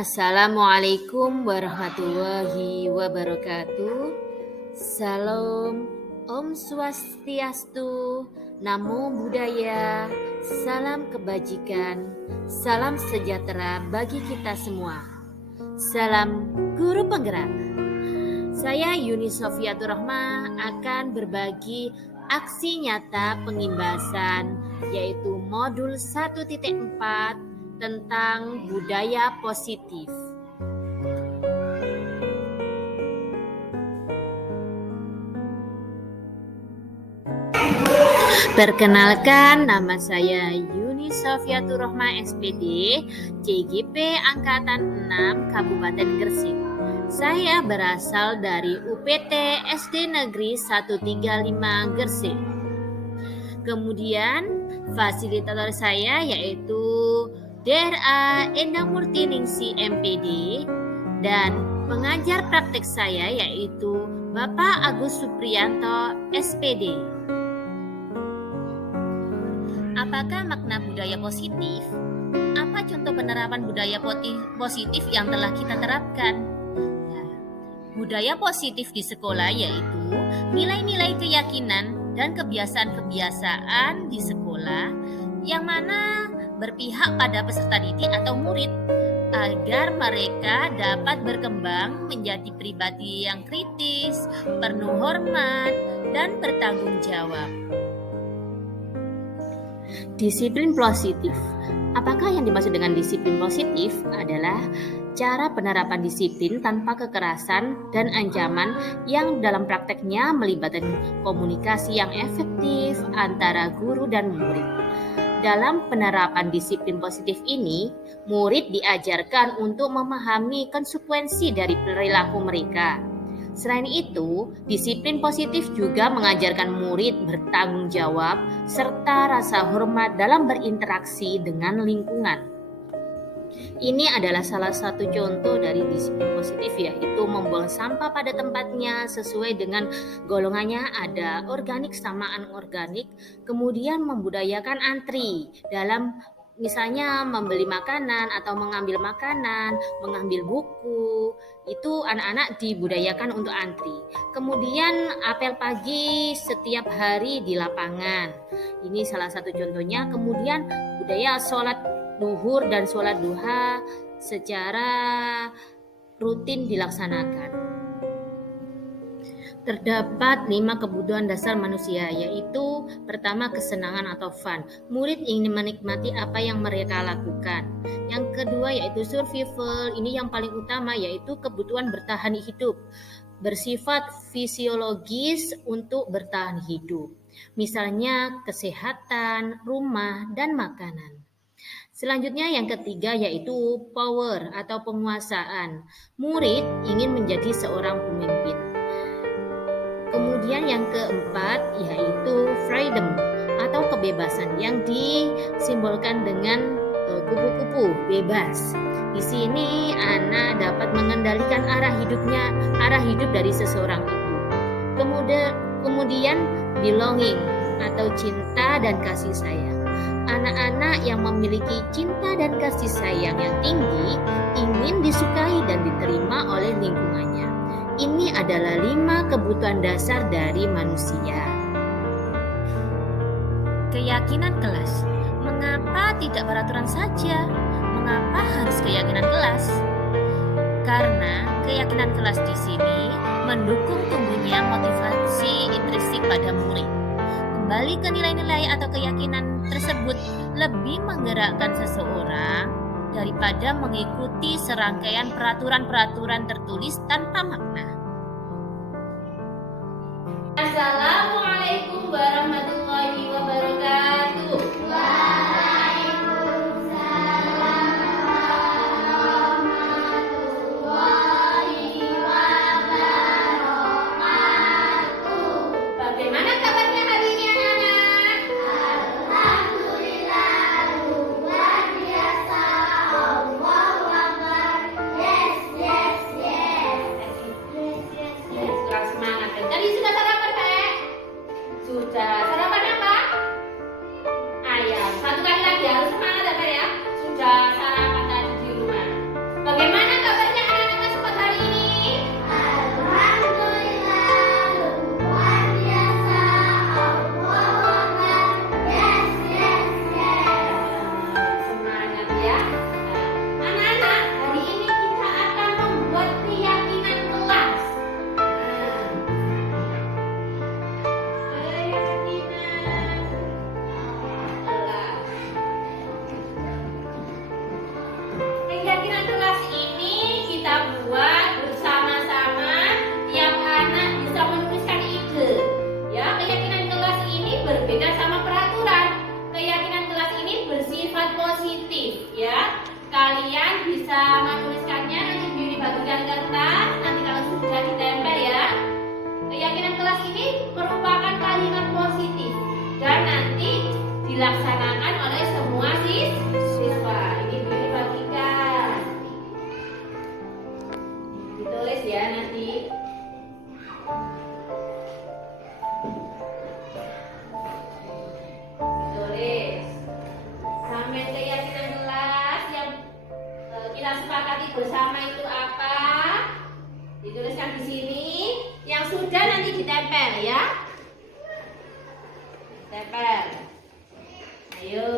Assalamualaikum warahmatullahi wabarakatuh. Salam, Om Swastiastu, Namo Buddhaya, salam kebajikan, salam sejahtera bagi kita semua. Salam Guru Penggerak. Saya Yuni Sofiatur Rahma akan berbagi aksi nyata pengimbasan yaitu modul 1.4 tentang budaya positif. Perkenalkan, nama saya Yuni Sofiatur Rahma SPD, CGP Angkatan 6 Kabupaten Gresik. Saya berasal dari UPT SD Negeri 135 Gresik. Kemudian fasilitator saya yaitu DRA Endang Murti Ningsi MPD dan pengajar praktek saya yaitu Bapak Agus Supriyanto SPD. Apakah makna budaya positif? Apa contoh penerapan budaya positif yang telah kita terapkan? Budaya positif di sekolah yaitu nilai-nilai keyakinan dan kebiasaan-kebiasaan di sekolah yang mana berpihak pada peserta didik atau murid agar mereka dapat berkembang menjadi pribadi yang kritis, penuh hormat, dan bertanggung jawab. Disiplin positif. Apakah yang dimaksud dengan disiplin positif adalah cara penerapan disiplin tanpa kekerasan dan ancaman yang dalam prakteknya melibatkan komunikasi yang efektif antara guru dan murid. Dalam penerapan disiplin positif ini, murid diajarkan untuk memahami konsekuensi dari perilaku mereka. Selain itu, disiplin positif juga mengajarkan murid bertanggung jawab serta rasa hormat dalam berinteraksi dengan lingkungan. Ini adalah salah satu contoh dari disiplin positif, yaitu membuang sampah pada tempatnya sesuai dengan golongannya, ada organik sama anorganik, kemudian membudayakan antri dalam misalnya membeli makanan atau mengambil makanan, mengambil buku, itu anak-anak dibudayakan untuk antri. Kemudian apel pagi setiap hari di lapangan, ini salah satu contohnya. Kemudian budaya sholat duhur dan sholat duha secara rutin dilaksanakan. Terdapat 5 kebutuhan dasar manusia, yaitu pertama kesenangan atau fun. Murid ingin menikmati apa yang mereka lakukan. Yang kedua yaitu survival, ini yang paling utama yaitu kebutuhan bertahan hidup. Bersifat fisiologis untuk bertahan hidup. Misalnya kesehatan, rumah, dan makanan. Selanjutnya yang ketiga yaitu power atau penguasaan. Murid ingin menjadi seorang pemimpin. Kemudian yang keempat yaitu freedom atau kebebasan yang disimbolkan dengan kupu-kupu bebas. Di sini anak dapat mengendalikan arah hidup dari seseorang itu. Kemudian belonging atau cinta dan kasih sayang. Anak-anak yang memiliki cinta dan kasih sayang yang tinggi ingin disukai dan diterima oleh lingkungannya. Ini adalah 5 kebutuhan dasar dari manusia. Keyakinan kelas. Mengapa tidak peraturan saja? Mengapa harus keyakinan kelas? Karena keyakinan kelas di sini mendukung tumbuhnya motivasi intrinsik pada murid. Kembali ke nilai-nilai atau keyakinan tersebut lebih menggerakkan seseorang daripada mengikuti serangkaian peraturan-peraturan tertulis tanpa makna. Assalamualaikum warahmatullahi wabarakatuh. Bagaimana kabarnya hari ini anak-anak? Alhamdulillah, luar biasa. Allahu Akbar. Yes. Kurang semangat. Tadi sudah sarapan, Pak? Sudah. Sarapan kalian bisa menuliskannya, nanti Yuni bagikan kertas, nanti kalau sudah ditempel ya. Keyakinan kelas ini merupakan kalimat positif dan nanti dilaksanakan oleh semua siswa. Ini Yuni bagikan. Ditulis ya nanti. Ditulis. Sampai keyakinan kelas yang kita sepakati bersama itu apa? Dituliskan di sini. Yang sudah nanti ditempel ya. Tempel. Ayo.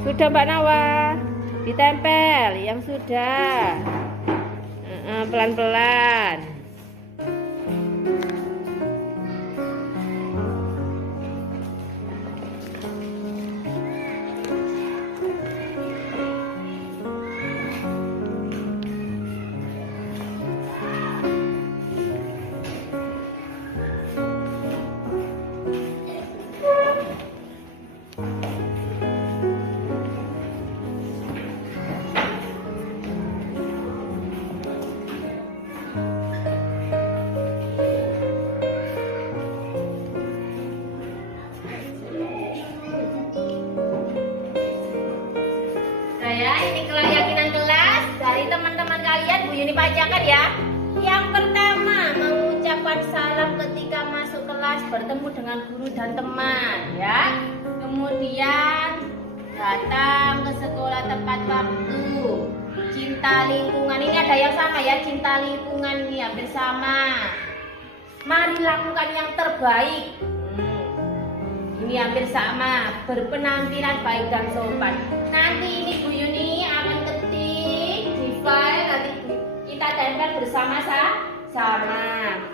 Sudah Mbak Nawa, ditempel yang sudah. Pelan-pelan. Ini keyakinan kelas dari teman-teman kalian Bu Yuni bacakan ya. Yang pertama, mengucapkan salam ketika masuk kelas, bertemu dengan guru dan teman ya. Kemudian datang ke sekolah tepat waktu, cinta lingkungan. Ini ada yang sama ya, cinta lingkungan ini hampir sama. Mari lakukan yang terbaik. Ini hampir sama, berpenampilan baik dan sopan. Nanti ini Bu Yuni akan ketik di file, nanti kita tempel bersama-sama.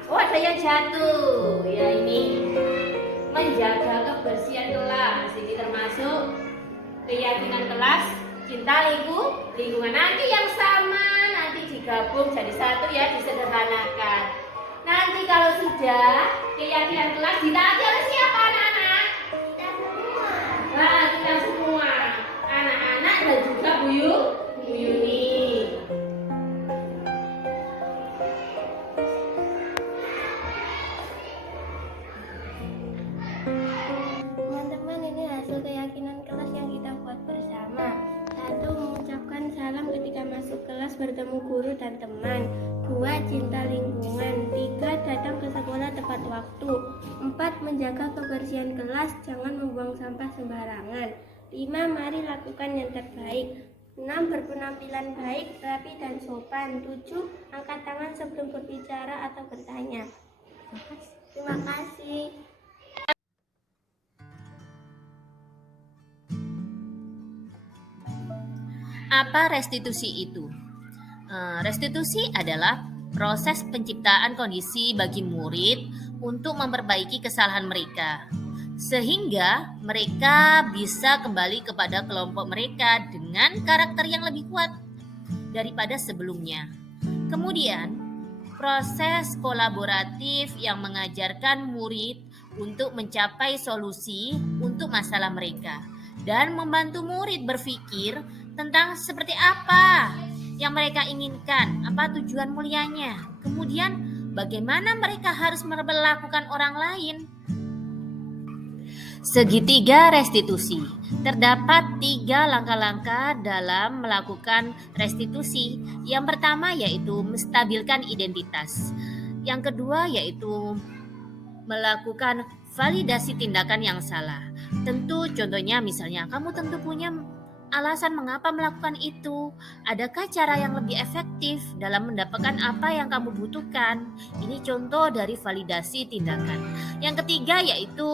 Oh, ada yang jatuh. Ya, ini menjaga kebersihan kelas. Ini termasuk keyakinan kelas, cinta lingkungan. Nanti yang sama, nanti digabung jadi satu ya, disederhanakan. Nanti kalau sudah keyakinan kelas ditaati oleh siapa anak-anak? Nah, kita semua, anak-anak dan juga Bu Yuni. Teman-teman, ini hasil keyakinan kelas yang kita buat bersama. 1. Mengucapkan salam ketika masuk kelas, bertemu guru dan teman. 2. Cinta lingkungan. 3. Datang ke sekolah tepat waktu. 4. Menjaga kebersihan kelas, jangan membuang sampah sembarangan. 5. Mari lakukan yang terbaik. 6. Berpenampilan baik, rapi dan sopan. 7. Angkat tangan sebelum berbicara atau bertanya. Terima kasih. Apa restitusi itu? Restitusi adalah proses penciptaan kondisi bagi murid untuk memperbaiki kesalahan mereka, sehingga mereka bisa kembali kepada kelompok mereka dengan karakter yang lebih kuat daripada sebelumnya. Kemudian, proses kolaboratif yang mengajarkan murid untuk mencapai solusi untuk masalah mereka dan membantu murid berpikir tentang seperti apa yang mereka inginkan, apa tujuan mulianya, kemudian bagaimana mereka harus memperlakukan orang lain. Segitiga restitusi. Terdapat 3 langkah-langkah dalam melakukan restitusi. Yang pertama yaitu menstabilkan identitas. Yang kedua yaitu melakukan validasi tindakan yang salah. Tentu contohnya misalnya kamu tentu punya alasan mengapa melakukan itu. Adakah cara yang lebih efektif dalam mendapatkan apa yang kamu butuhkan? Ini contoh dari validasi tindakan. Yang ketiga yaitu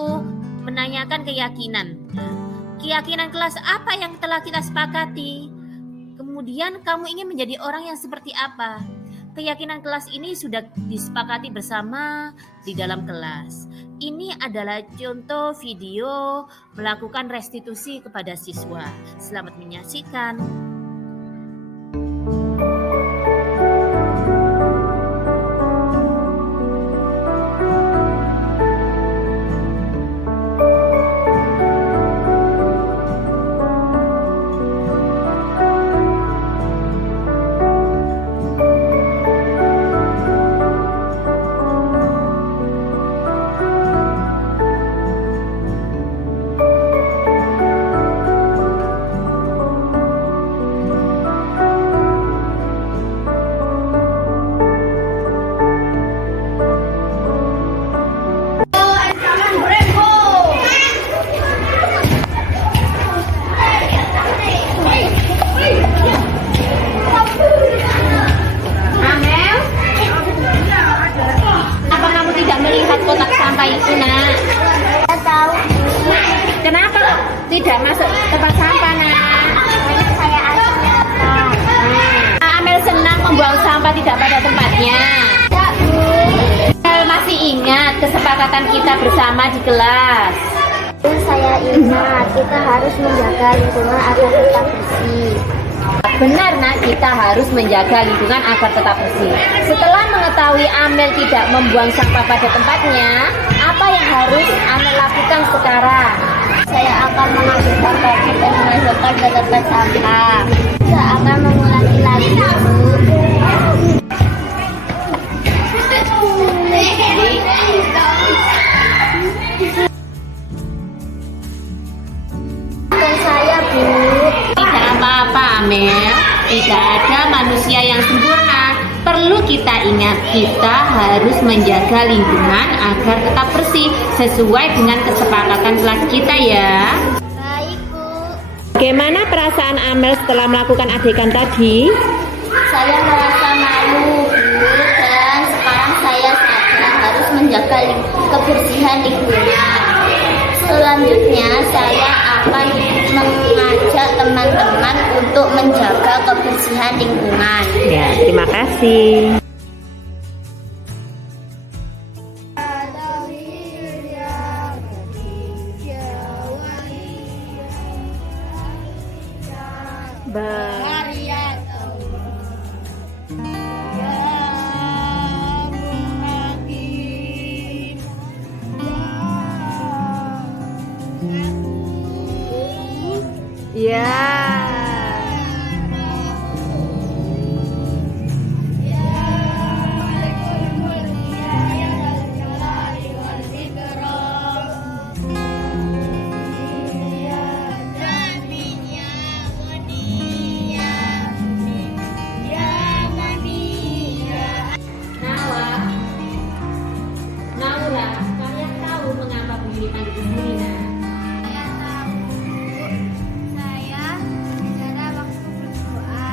menanyakan keyakinan. Keyakinan kelas apa yang telah kita sepakati? Kemudian kamu ingin menjadi orang yang seperti apa? Keyakinan kelas ini sudah disepakati bersama di dalam kelas. Ini adalah contoh video melakukan restitusi kepada siswa. Selamat menyaksikan. Itu nak, Saya tahu. kenapa tidak masuk tempat sampah nak? Saya asalnya Amel senang membuang sampah tidak pada tempatnya. tidak, Bu. Amel masih ingat kesepakatan kita bersama di kelas. Saya ingat kita harus menjaga lingkungan agar tetap bersih. Benar nak, kita harus menjaga lingkungan agar tetap bersih. Setelah mengetahui Amel tidak membuang sampah pada tempatnya, apa yang harus Amel lakukan sekarang? Saya akan mengambilkan paket dan memasukkan ke tempat sampah. Saya akan mengulangi lagi, Bu. Dan saya, Bu. Tidak apa-apa Amel, tidak ada manusia yang sempurna. Perlu kita ingat, kita harus menjaga lingkungan agar tetap bersih sesuai dengan kesepakatan kelas kita ya. Baik, Bu. Bagaimana perasaan Amel setelah melakukan adegan tadi? Saya merasa malu, Bu, dan sekarang saya sadar harus menjaga kebersihan lingkungan. Selanjutnya saya akan mengajak teman-teman untuk menjaga kebersihan lingkungan. Ya, terima kasih. Naura, kalian tahu mengapa Bu dipanggil di sini, nak? Saya tahu, saya bicara waktu berdoa.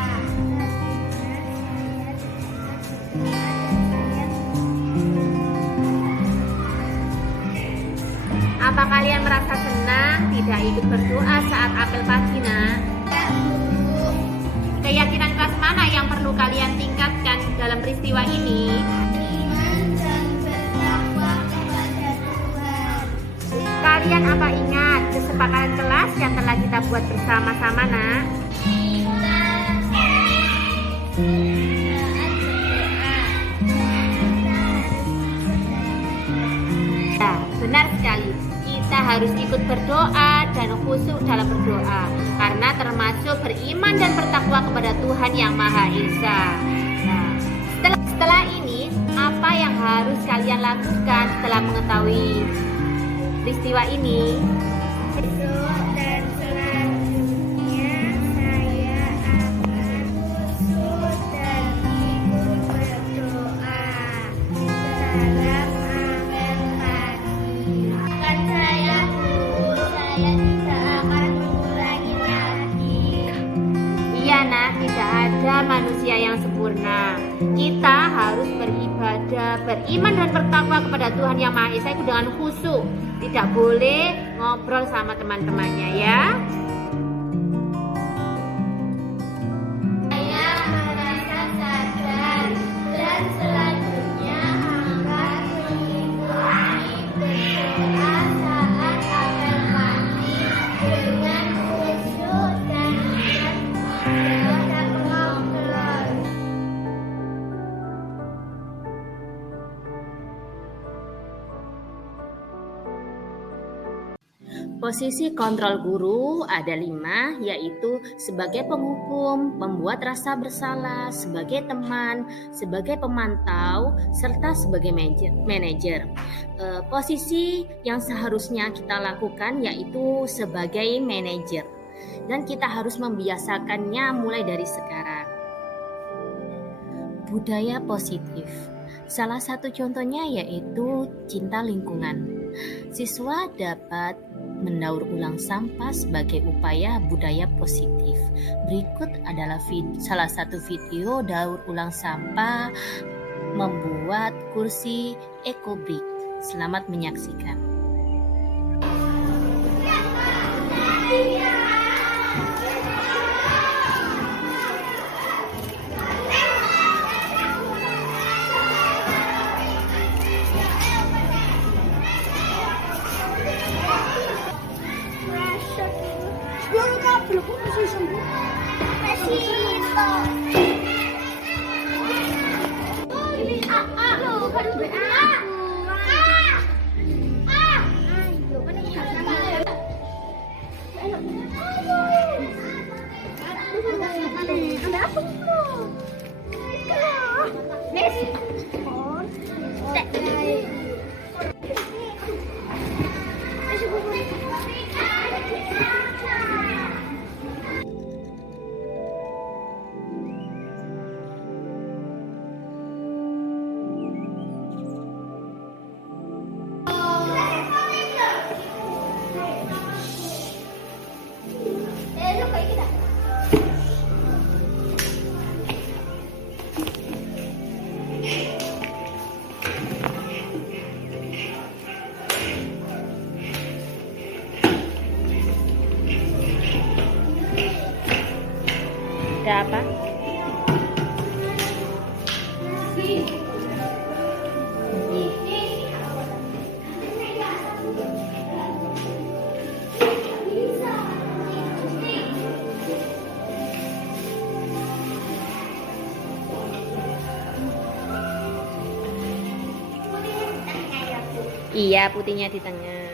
Apa kalian merasa senang tidak ikut berdoa saat apel pagi, nak? Keyakinan kelas mana yang perlu kalian tingkatkan dalam peristiwa ini? Iman dan bertakwa kepada Tuhan. Kalian apa ingat kesepakatan kelas yang telah kita buat bersama-sama, nak? Ya, benar sekali. Kita harus ikut berdoa dan khusyuk dalam berdoa, karena termasuk beriman dan bertakwa kepada Tuhan yang Maha Esa. Nah, setelah ini, apa yang harus kalian lakukan setelah mengetahui peristiwa ini? Besok dan selanjutnya saya akan khusyuk dan ikut berdoa. Salam apel pagi. saya tidak akan mengulanginya lagi. Iya nak, tidak ada manusia yang sempurna. Kita harus beribadah, beriman dan bertakwa kepada Tuhan Yang Maha Esa itu dengan khusyuk. Tidak boleh ngobrol sama teman-temannya ya. Saya merasa sadar dan selanjutnya akan mengikuti berdoa saat apel pagi dengan khusyuk dan tidak ngobrol. Posisi kontrol guru ada 5, yaitu sebagai penghukum, membuat rasa bersalah, sebagai teman, sebagai pemantau, serta sebagai manajer. Posisi yang seharusnya kita lakukan yaitu sebagai manajer, dan kita harus membiasakannya mulai dari sekarang. Budaya positif. Salah satu contohnya yaitu cinta lingkungan. Siswa dapat mendaur ulang sampah sebagai upaya budaya positif. Berikut adalah salah satu video daur ulang sampah membuat kursi EcoBrick. Selamat menyaksikan. Ada apa? Iya, putihnya di tengah.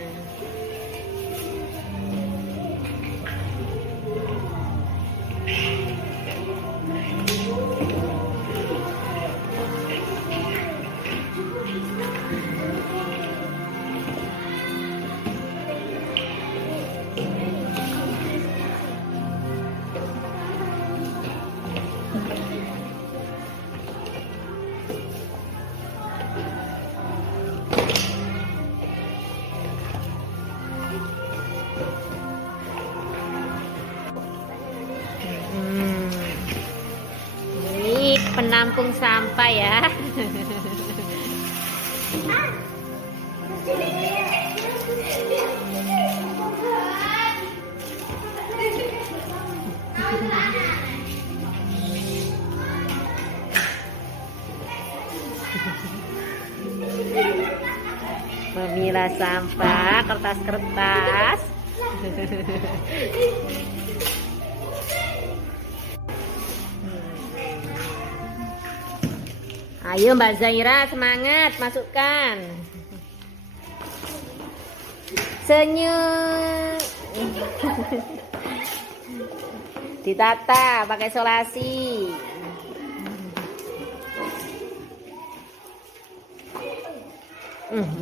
Ini penampung sampah ya. Memilah sampah, kertas-kertas. Ayo Mbak Zaira, semangat, masukkan. Senyum. Ditata pakai solasi.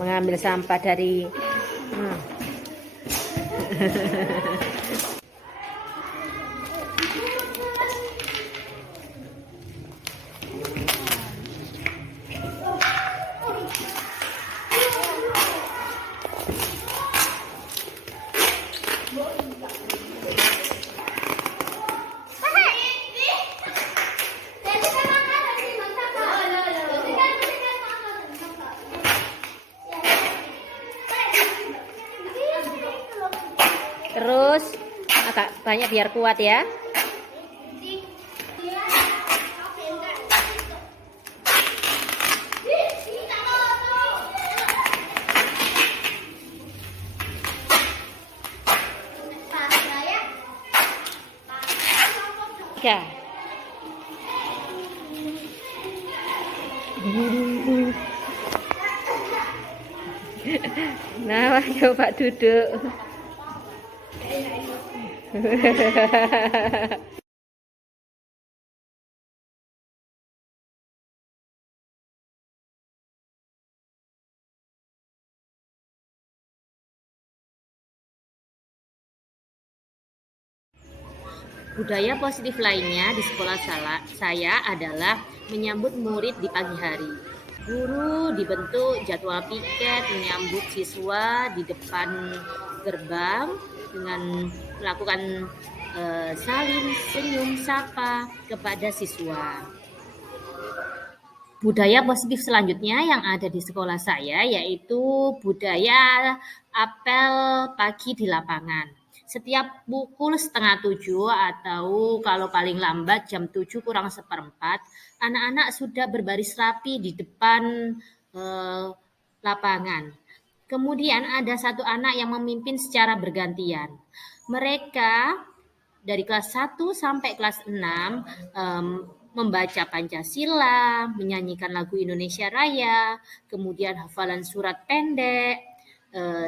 Mengambil sampah dari Terus agak banyak biar kuat ya. Ya. Nah, coba duduk. Budaya positif lainnya di sekolah saya adalah menyambut murid di pagi hari. Guru dibentuk jadwal piket menyambut siswa di depan gerbang dengan melakukan salim, senyum, sapa kepada siswa. Budaya positif selanjutnya yang ada di sekolah saya yaitu budaya apel pagi di lapangan. Setiap pukul 6:30 atau kalau paling lambat jam 7 kurang seperempat, anak-anak sudah berbaris rapi di depan lapangan. Kemudian ada satu anak yang memimpin secara bergantian. Mereka dari kelas 1 sampai kelas 6 membaca Pancasila, menyanyikan lagu Indonesia Raya, kemudian hafalan surat pendek,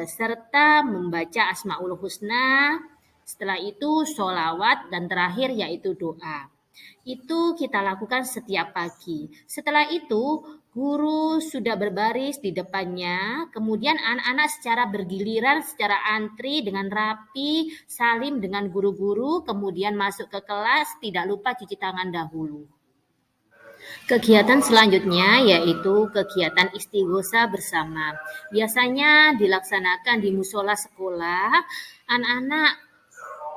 serta membaca Asmaul Husna, setelah itu sholawat, dan terakhir yaitu doa. Itu kita lakukan setiap pagi. Setelah itu, guru sudah berbaris di depannya, kemudian anak-anak secara bergiliran, secara antri dengan rapi, salim dengan guru-guru, kemudian masuk ke kelas, tidak lupa cuci tangan dahulu. Kegiatan selanjutnya yaitu kegiatan istighosa bersama. Biasanya dilaksanakan di musola sekolah. Anak-anak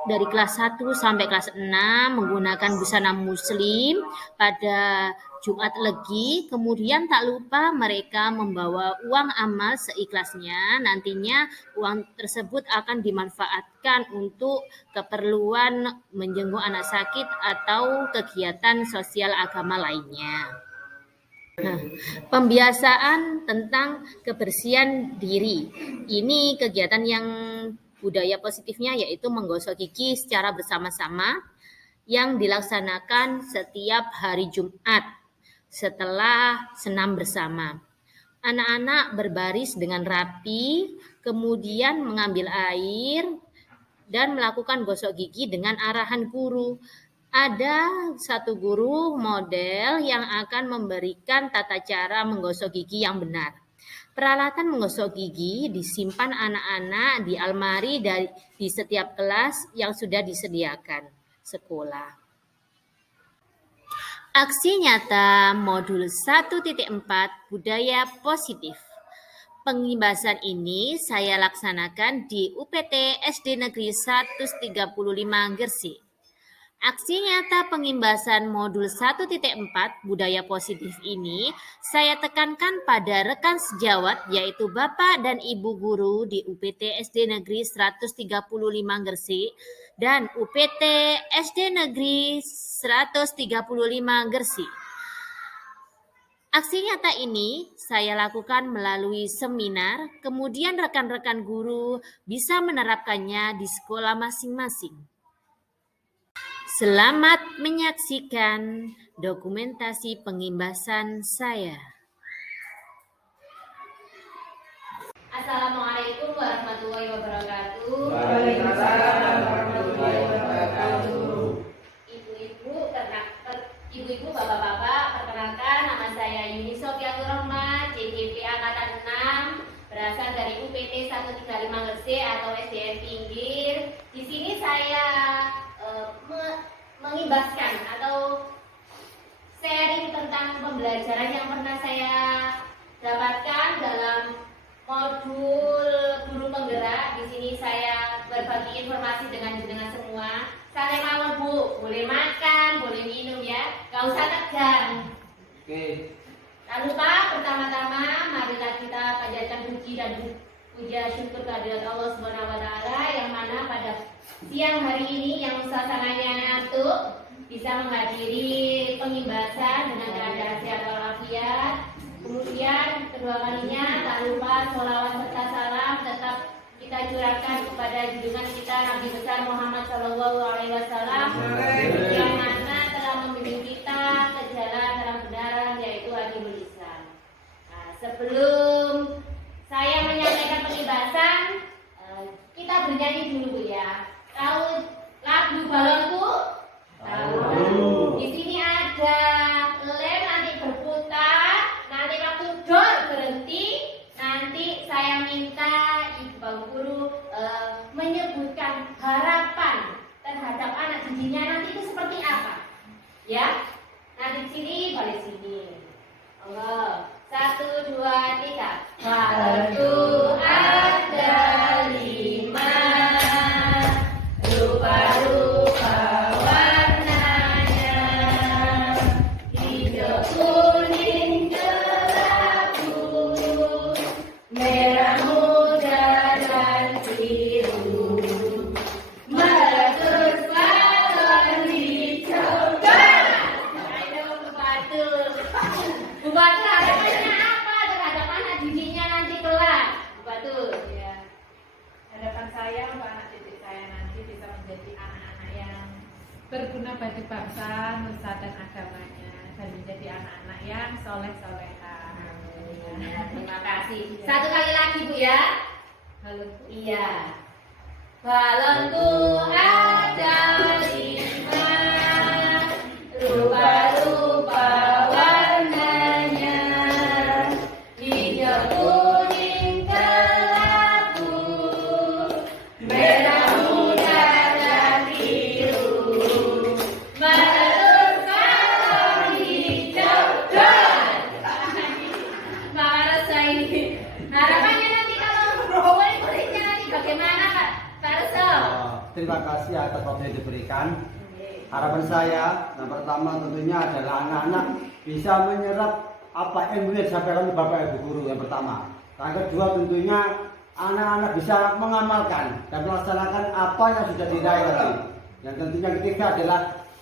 dari kelas 1 sampai kelas 6 menggunakan busana muslim pada Jumat Legi. Kemudian tak lupa mereka membawa uang amal seikhlasnya. Nantinya uang tersebut akan dimanfaatkan untuk keperluan menjenguk anak sakit atau kegiatan sosial agama lainnya. Nah, pembiasaan tentang kebersihan diri. Ini kegiatan yang budaya positifnya yaitu menggosok gigi secara bersama-sama yang dilaksanakan setiap hari Jumat setelah senam bersama. Anak-anak berbaris dengan rapi, kemudian mengambil air dan melakukan gosok gigi dengan arahan guru. Ada satu guru model yang akan memberikan tata cara menggosok gigi yang benar. Peralatan menggosok gigi disimpan anak-anak di almari di setiap kelas yang sudah disediakan sekolah. Aksi nyata modul 1.4 budaya positif. Pengimbasan ini saya laksanakan di UPT SD Negeri 135 Gresik. Aksi nyata pengimbasan modul 1.4 budaya positif ini saya tekankan pada rekan sejawat yaitu Bapak dan Ibu guru di UPT SD Negeri 135 Gresik dan UPT SD Negeri 135 Gresik. Aksi nyata ini saya lakukan melalui seminar, kemudian rekan-rekan guru bisa menerapkannya di sekolah masing-masing. Selamat menyaksikan dokumentasi pengimbasan saya. Assalamualaikum warahmatullahi wabarakatuh. Waalaikumsalam warahmatullahi wabarakatuh. Ibu-ibu, bapak-bapak, perkenalkan nama saya Yuni Sofiatur Rahma, CJP Angkatan 6, berasal dari UPT 135 Gresik atau SDN Pinggir. Di sini saya mengibaskan atau sharing tentang pembelajaran yang pernah saya dapatkan dalam modul guru penggerak. Di sini saya berbagi informasi puja syukur kehadirat Allah Subhanahu wa taala yang mana pada siang hari ini yang suasananya ngantuk bisa menghadiri pengimbasan dengan keadaan sehat walafiat. Kemudian kedua kalinya tak lupa sholawat serta salam tetap kita curahkan kepada junjungan kita Nabi besar Muhammad Shallallahu Alaihi Wasallam yang mana telah membimbing kita ke jalan terang benaran yaitu agama Islam. Nah, sebelum saya menyampaikan pengimbasan, kita bernyanyi dulu Bu ya. Tahu lagu balonku? Tahu. Di sini ada lem nanti berputar, nanti waktu dor berhenti, nanti saya minta Ibu Bang Guru menyebutkan harapan terhadap anak didiknya nanti itu seperti apa. Ya. Nanti sini balik sini. Allah. 1, 2, 3. Balonku ada 5, rupa-rupa warnanya, hijau, kuning, kelabu, merah muda dan biru, meletus balon hijau. Ayo Bu Batu, harapannya apa terhadap anak didiknya nanti kelak? Bu Batu, ya. Harapan saya untuk anak didik saya nanti bisa menjadi anak-anak yang berguna bagi bangsa, nusa dan agamanya, dan menjadi anak-anak yang soleh-soleha. Ya, terima kasih. Satu kali lagi Bu ya. Halo. Iya. Balonku ada 5, rupa-rupa warnanya, hijau, kuning, kelabu, merah muda dan biru, meletus balon hijau. Pak Resa ini harapannya nanti kalau murid-muridnya nanti bagaimana Pak Resa? Terima kasih atas waktu yang diberikan. Harapan saya yang pertama tentunya adalah anak-anak bisa menyerap apa ilmu yang disampaikan oleh Bapak Ibu Guru yang pertama. Yang kedua tentunya anak-anak bisa mengamalkan dan melaksanakan apa yang sudah diraih tadi. Yang tentunya ketiga adalah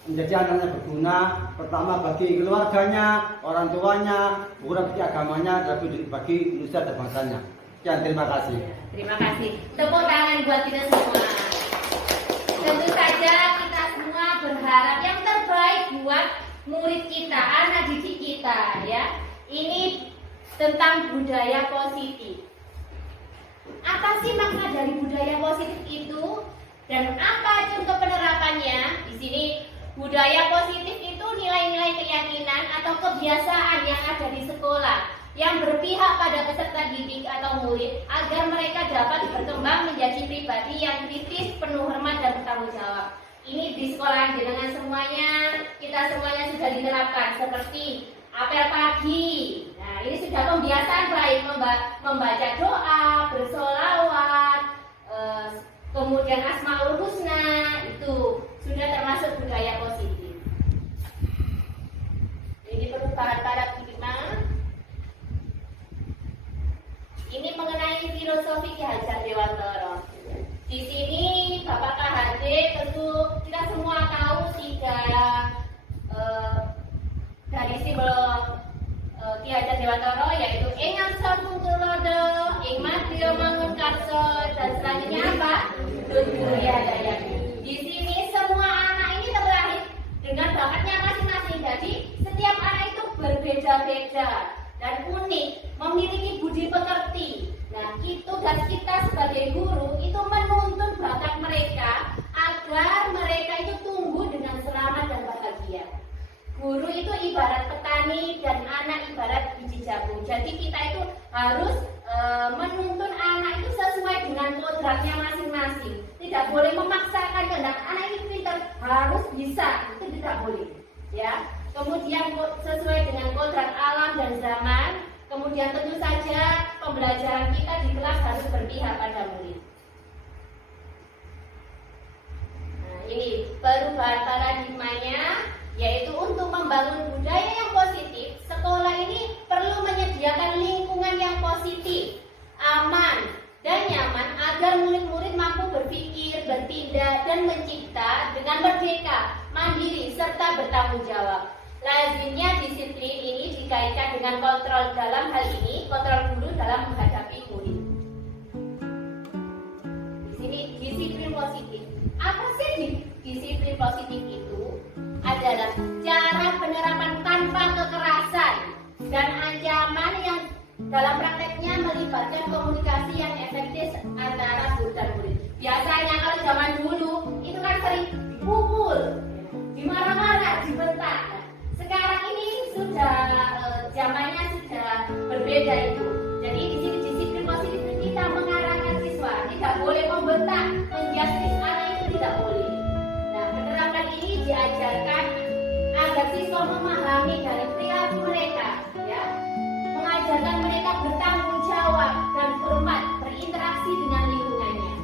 menjadi anak-anak berguna pertama bagi keluarganya, orang tuanya, bukan bagi agamanya, tapi bagi nusa dan bangsanya. Sekian, terima kasih. Terima kasih. Tepuk tangan buat kita semua. Tentu saja kita semua berharap yang terbaik buat murid kita, anak didik kita ya. Ini tentang budaya positif. Apa sih makna dari budaya positif itu dan apa contoh penerapannya? Di sini budaya positif itu nilai-nilai keyakinan atau kebiasaan yang ada di sekolah yang berpihak pada peserta didik atau murid agar mereka dapat berkembang menjadi pribadi yang kritis, penuh hormat dan bertanggung jawab. Ini di sekolah dengan semuanya, kita semuanya sudah diterapkan seperti apel pagi. Nah, ini sudah pembiasaan baik membaca doa, bersolawat, kemudian Asmaul Husna, itu sudah termasuk budaya positif. Ini perlu syarat-syarat kita. Ini mengenai filosofi Ki Hajar Dewantara. Di sini Bapak KHD tentu kita semua tahu dari simbol Ki Hajar Dewantara yaitu Ingat Sambung Tulodo, Ing Madya Mangun Karso, dan selanjutnya apa? Dunia Daya. Di sini semua anak ini terlahir dengan bakatnya masing-masing. Jadi setiap anak itu berbeda-beda dan unik, memiliki budi pekerti. Nah, tugas kita sebagai guru itu menuntun bakat mereka agar mereka itu tumbuh dengan selamat dan bahagia. Guru itu ibarat petani dan anak ibarat biji jagung. Jadi kita itu harus menuntun anak itu sesuai dengan kodratnya masing-masing. Tidak boleh memaksakan kehendak anak ini pintar harus bisa, itu tidak boleh. Ya. Kemudian sesuai dengan kodrat alam dan zaman. Kemudian tentu saja pembelajaran kita di kelas harus berpihak pada murid. Nah, ini perubahan paradigmanya, yaitu untuk membangun budaya yang positif. Sekolah ini perlu menyediakan lingkungan yang positif, aman, dan berpikir, bertindak, dan mencipta dengan merdeka, mandiri, serta bertanggung jawab. Lazimnya disiplin ini dikaitkan dengan kontrol, dalam hal ini kontrol guru dalam menghadapi murid. Di sini disiplin positif. Apa sih disiplin positif itu? Adalah cara penerapan tanpa kekerasan dan ancaman yang dalam prakteknya melibatkan komunikasi yang efektif antara guru dan murid. Biasanya kalau zaman dulu itu kan sering dipukul, dimarah-marah, dibentak. Sekarang ini sudah zamannya sudah berbeda itu. Jadi di sini disiplin positif itu kita mengarahkan siswa, tidak boleh membentak, menjudge anak itu tidak boleh. Nah, penerapan ini diajarkan agar siswa memahami dari perilaku mereka, ya, mengajarkan mereka bertanggung jawab dan hormat, berinteraksi dengan lingkungannya.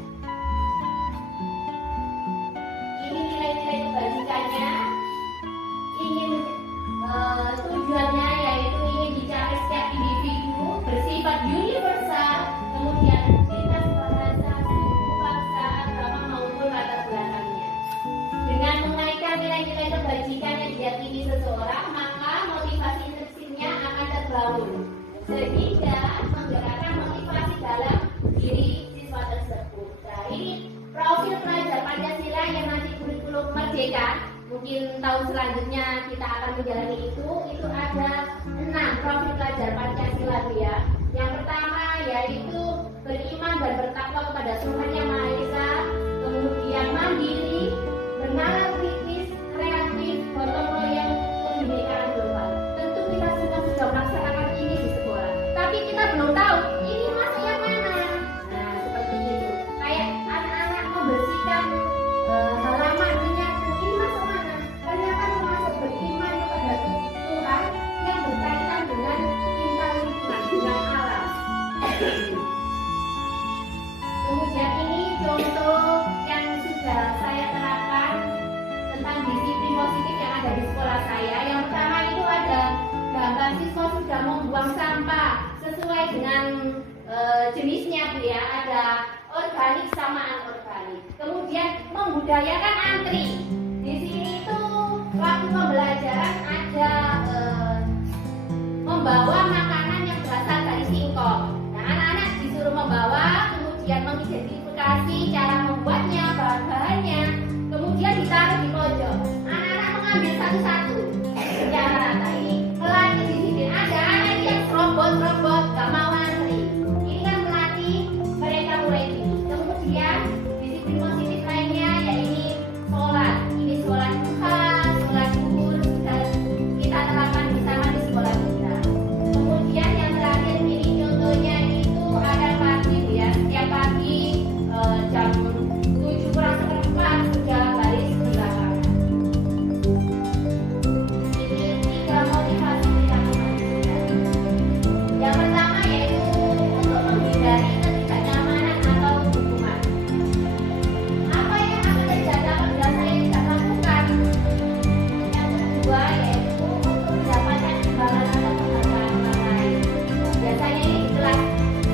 Ini nilai-nilai kebajikannya, ingin tujuannya yaitu ingin dicapai setiap individu bersifat universal, kemudian lintas bahasa, suku, bangsa, agama maupun latar belakangnya. Dengan mengaitkan nilai-nilai kebajikan yang diyakini seseorang, maka motivasi intrinsiknya akan terbangun sehingga menggerakkan motivasi dalam diri siswa tersebut. Nah, ini profil pelajar Pancasila yang nanti kurikulum merdeka. Mungkin tahun selanjutnya kita akan menjalani itu ada 6 profil pelajar Pancasila ya. Yang pertama yaitu beriman dan bertakwa kepada Tuhan Yang Maha Esa, kemudian mandiri, bernalar kritis, kreatif, gotong royong, kebinekaan global. Tentu kita semua sudah melaksanakan ini di sekolah, tapi kita belum tahu ini masuk yang mana. Nah, seperti itu. Kayak anak-anak membersihkan halaman, menyapu, ini masuk mana? Ternyata masuk beriman kepada Tuhan yang berkaitan dengan cinta lingkungan, dengan alam. Kemudian ini contoh yang sudah saya terapkan tentang disiplin positif yang ada di sekolah saya. Yang pertama itu ada gambar siswa sudah membuang sampah sesuai dengan jenisnya Bu ya, ada organik sama anorganik. Kemudian membudayakan antri. Di sini itu waktu pembelajaran ada membawa makanan yang berasal dari singkong. Nah, anak-anak disuruh membawa, kemudian mengidentifikasi cara membuatnya, bahan-bahannya, kemudian ditaruh di pojok. Anak-anak mengambil satu-satu secara rata. Ini melatih disiplin. Ada anak yang serobot-serobot, gak mau antri. Ini kan melatih mereka mulai dini. Kemudian disiplin positif lainnya yaitu sholat. Ini sholat duha, sholat zuhur, dan kita terapkan bersama di sekolah kita. Kemudian yang terakhir ini contohnya itu ada pagi ya, setiap pagi jam 7 kurang seperempat sudah baris di lapangan. Ini 3 motivasi perilaku manusia. Yang pertama yaitu untuk menghindari ketidaknyamanan atau hukuman. Apa yang akan terjadi apabila saya tidak lakukan? Yang kedua yaitu untuk mendapatkan imbalan atau penghargaan orang lain. Biasanya ini di kelas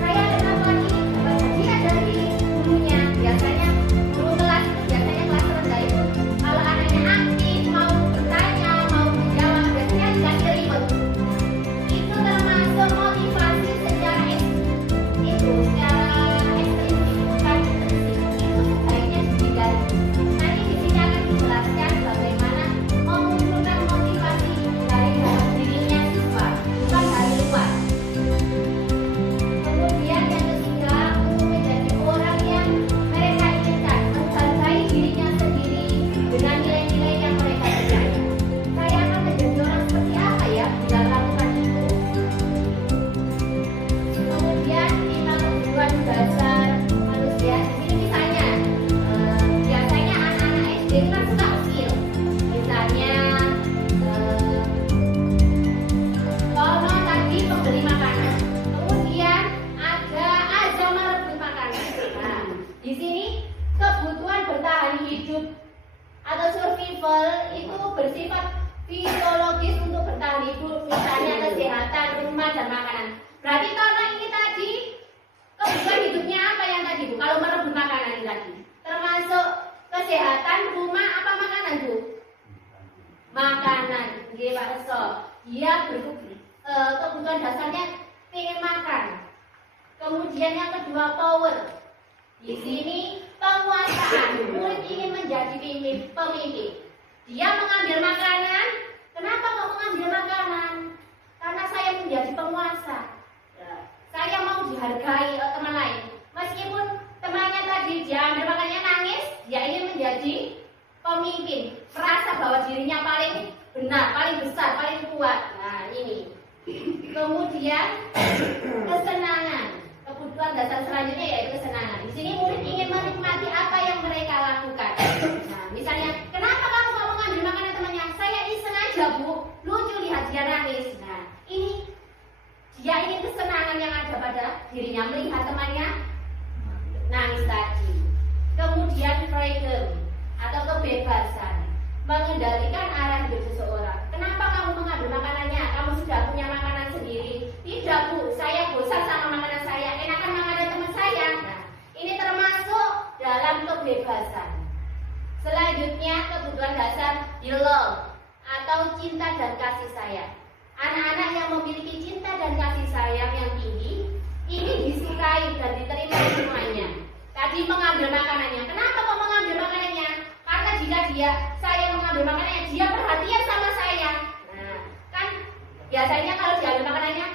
saya kenapa nih dapat hadiah dari gurunya. Biasanya guru kelas itu biasanya kelas rendah itu kalau anaknya aktif mau bertanya mau menjawab biasanya dikasih reward. Itu termasuk motivasi secara ekstrinsik, bukan intrinsik. Itu sebaiknya dihindari. Nanti di sini akan dijelaskan bagaimana memunculkan motivasi dari dalam dirinya siswa, bukan dari luar. Kemudian yang ketiga, untuk menjadi orang yang mereka inginkan, menghargai dirinya sendiri dengan nilai-nilai yang mereka percaya. Saya akan menjadi orang seperti apa ya bila melakukan itu? Kemudian 5 kebutuhan dasar manusia. Di sini misalnya, biasanya anak-anak SD itu kan suka usil. Misalnya, Tono tadi membeli makanan. Kemudian ada azam merebut makanan. Nah, di sini kebutuhan bertahan hidup atau survival itu bersifat fisiologis untuk bertahan hidup, misalnya kesehatan, rumah, dan makanan. Berarti Tono ini tadi kebutuhan hidupnya apa yang tadi Bu? Kalau merebut makanan ini tadi kesehatan rumah apa makanan, Bu? Makanan. Nggih, Pak Reso. Dia kebutuhan dasarnya pengen makan. Kemudian yang kedua power. Di sini penguasaan. Murid ingin menjadi pemimpin. Dia mengambil makanan. Kenapa kok mengambil makanan? Karena saya menjadi penguasa. Saya mau dihargai teman lain. Meskipun temannya tadi dia ambil makanannya nangis, dia ingin menjadi pemimpin. Merasa bahwa dirinya paling benar, paling besar, paling kuat. Nah ini. Kemudian kesenangan. Kebutuhan dasar selanjutnya yaitu kesenangan. Di sini murid ingin menikmati apa yang mereka lakukan. Nah, misalnya, kenapa kamu mau mengambil makanan temannya? Saya iseng aja, Bu. Lucu lihat dia nangis. Nah, ini dia ingin kesenangan yang ada pada dirinya melihat temannya nangis tadi. Kemudian freedom atau kebebasan, mengendalikan arah hidup seseorang. Kenapa kamu mengambil makanannya? Kamu sudah punya makanan sendiri? Tidak, Bu, saya bosan sama makanan saya, enakan makanan teman saya. Nah, ini termasuk dalam kebebasan. Selanjutnya kebutuhan dasar belong atau cinta dan kasih sayang. Anak-anak yang memiliki cinta dan kasih sayang yang tinggi ini disukai dan diterima semuanya. Tadi mengambil makanannya. Kenapa kok mengambil makanannya? Karena jika saya mengambil makanannya, dia perhatian sama saya. Nah, kan biasanya kalau diambil makanannya,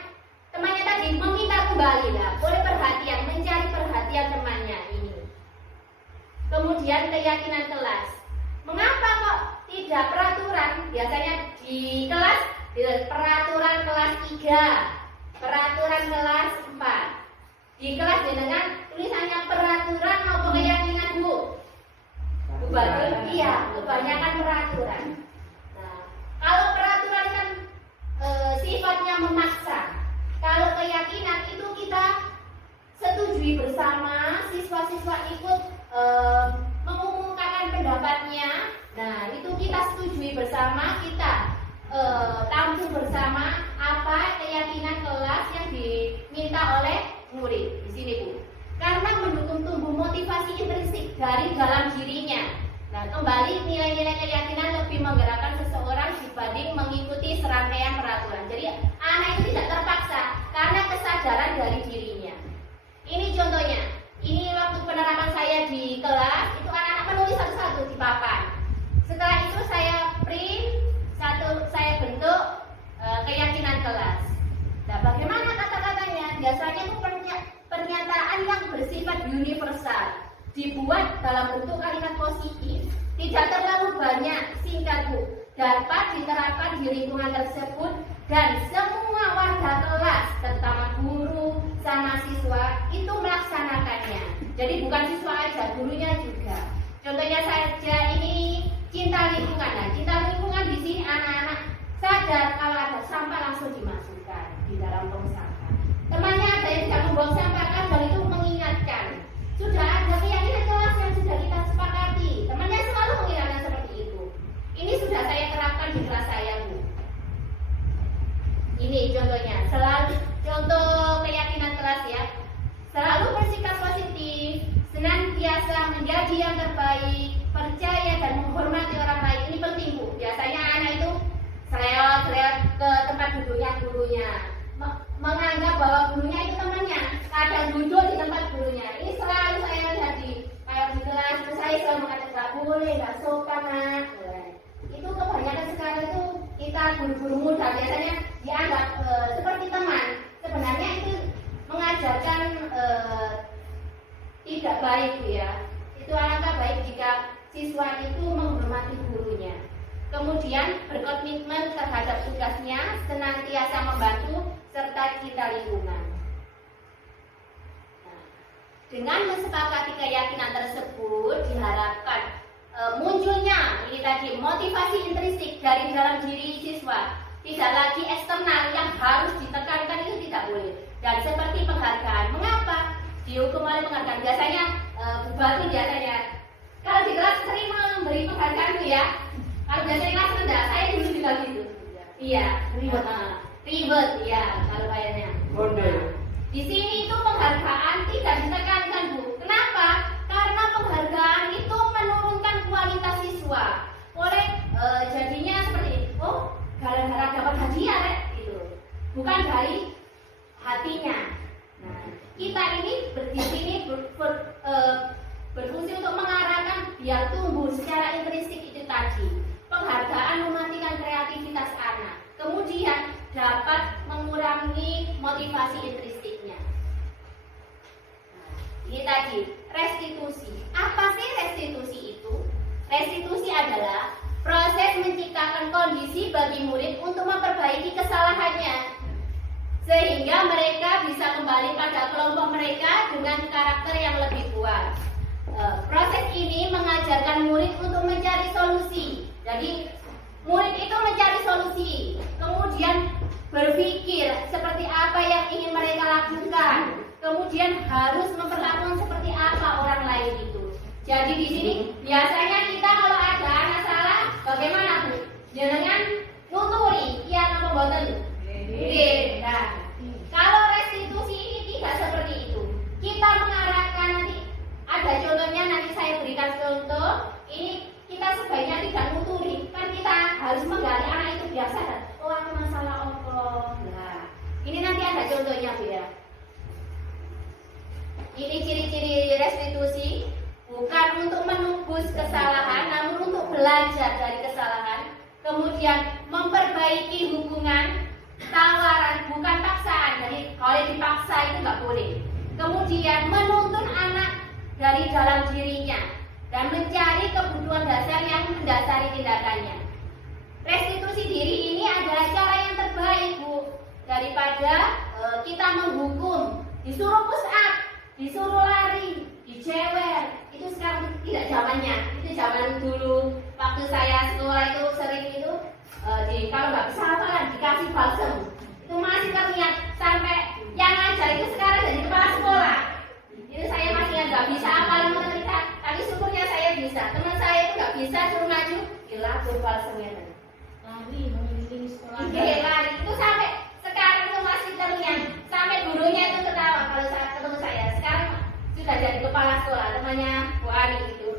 temannya tadi meminta kembali lah. Boleh perhatian, mencari perhatian temannya ini. Kemudian keyakinan kelas. Mengapa kok tidak peraturan? Biasanya di kelas peraturan kelas 3, peraturan kelas 4. Di kelas dengan tulisannya peraturan maupun keyakinan, Bu? Bu Badul? Iya, kebanyakan peraturan. Nah, kalau peraturan kan sifatnya memaksa. Kalau keyakinan itu kita setujui bersama, siswa-siswa ikut mengumumkan pendapatnya. Nah, itu kita setujui bersama, kita tampung bersama apa keyakinan kelas yang diminta oleh murid di sini, Bu. Karena mendukung tumbuh motivasi intrinsik dari dalam dirinya. Nah, kembali nilai-nilai keyakinan lebih menggerakkan seseorang dibanding mengikuti serangkaian peraturan. Jadi anak itu tidak terpaksa karena kesadaran dari dirinya. Ini contohnya. Ini waktu penerapan saya di kelas, itu anak-anak menulis satu-satu di papan. Setelah itu saya print, saya bentuk keyakinan kelas. Nah, bagaimana kata-katanya? Biasanya itu pernyataan yang bersifat universal, dibuat dalam bentuk kalimat positif, tidak terlalu banyak, singkat, Bu, dapat diterapkan di lingkungan tersebut dan semua warga kelas, terutama guru sama siswa itu melaksanakannya. Jadi bukan siswa aja, gurunya juga. Contohnya saja ini cinta lingkungan. Nah, cinta lingkungan di sini anak-anak sadar kalau ada sampah langsung dimasukkan di dalam tong sampah. Temannya ada yang tidak membuang sampah, kadang itu mengingatkan. Sudah ada keyakinan kelas yang sudah kita sepakati. Temannya selalu mengingatkan seperti itu. Ini sudah saya terapkan di kelas saya, Bu. Ini contohnya, contoh keyakinan kelas ya. Selalu bersikap positif, senantiasa menjadi yang terbaik, percaya dan menghormati orang lain. Ini penting, Bu. Biasanya anak itu selewat ke tempat duduknya gurunya, menganggap bahwa gurunya itu temannya, kadang duduk di tempat gurunya. Ini selalu saya lihat di kelas, saya selalu mengatakan nggak boleh, nggak sopan, Nak. Itu kebanyakan sekarang itu kita guru-guru muda biasanya dianggap seperti teman. Sebenarnya itu mengajarkan tidak baik, ya. Itu alangkah baik jika siswa itu menghormati gurunya. Kemudian berkomitmen terhadap tugasnya, senantiasa membantu serta cinta lingkungan. Nah, dengan mensepakati keyakinan tersebut diharapkan munculnya ini tadi motivasi intrinsik dari dalam diri siswa. Tidak lagi eksternal yang harus ditekankan, itu tidak boleh. Dan seperti penghargaan. Mengapa dihukum oleh penghargaan? Biasanya Bu Batu biasanya kalau di kelas sering memberi penghargaan, Bu, ya. Kalau biasanya kelas rendah, saya dulu juga gitu. Iya, ribet, ya kalau kayaknya. Di sini itu penghargaan tidak ditekankan, Bu. Kenapa? Karena penghargaan itu menurunkan biar tumbuh secara intrinsik itu tadi. Penghargaan mematikan kreativitas anak. Kemudian dapat mengurangi motivasi intrinsiknya. Nah, ini tadi restitusi. Apa sih restitusi itu? Restitusi adalah proses menciptakan kondisi bagi murid untuk memperbaiki kesalahannya, sehingga mereka bisa kembali pada kelompok mereka dengan karakter yang lebih kuat. Proses ini mengajarkan murid untuk mencari solusi. Jadi murid itu mencari solusi, kemudian berpikir seperti apa yang ingin mereka lakukan, kemudian harus memperlakukan seperti apa orang lain itu. Jadi di sini biasanya kita kalau ada anak salah, bagaimana Bu? Jangan nuturi, iya apa mboten? Nah, kalau restitusi ini tidak seperti itu. Kita mengarahkan nanti, ada contohnya nanti saya berikan contoh. Ini kita sebaiknya tidak nuturi, kan kita harus menggali anak itu biar sadar. Oh, aku masalah apa? Nah, ini nanti ada contohnya Bu ya. Ini ciri-ciri restitusi, bukan untuk menebus kesalahan, namun untuk belajar dari kesalahan. Kemudian memperbaiki hubungan, tawaran, bukan paksaan. Jadi kalau dipaksa itu nggak boleh. Kemudian menuntun anak dari dalam dirinya dan mencari kebutuhan dasar yang mendasari tindakannya. Restitusi diri ini adalah cara yang terbaik Bu, daripada kita menghukum, disuruh push up, disuruh lari, dijewer. Itu sekarang tidak zamannya. Itu zaman dulu waktu saya sekolah itu sering itu kalau nggak bisa hafalan dikasih balsem. Itu masih terlihat sampai yang ngajar itu sekarang jadi kepala sekolah. Itu saya masih nggak bisa hafalan matematika, tapi syukurnya saya bisa. Teman saya itu nggak bisa, suruh maju, dilapur balsemnya. Lari mengelilingi sekolah. Lari itu sampai sekarang itu masih terlihat. Sampai gurunya itu ketawa kalau saya ketemu saya. Sekarang sudah jadi kepala sekolah, temannya Bu Ani itu.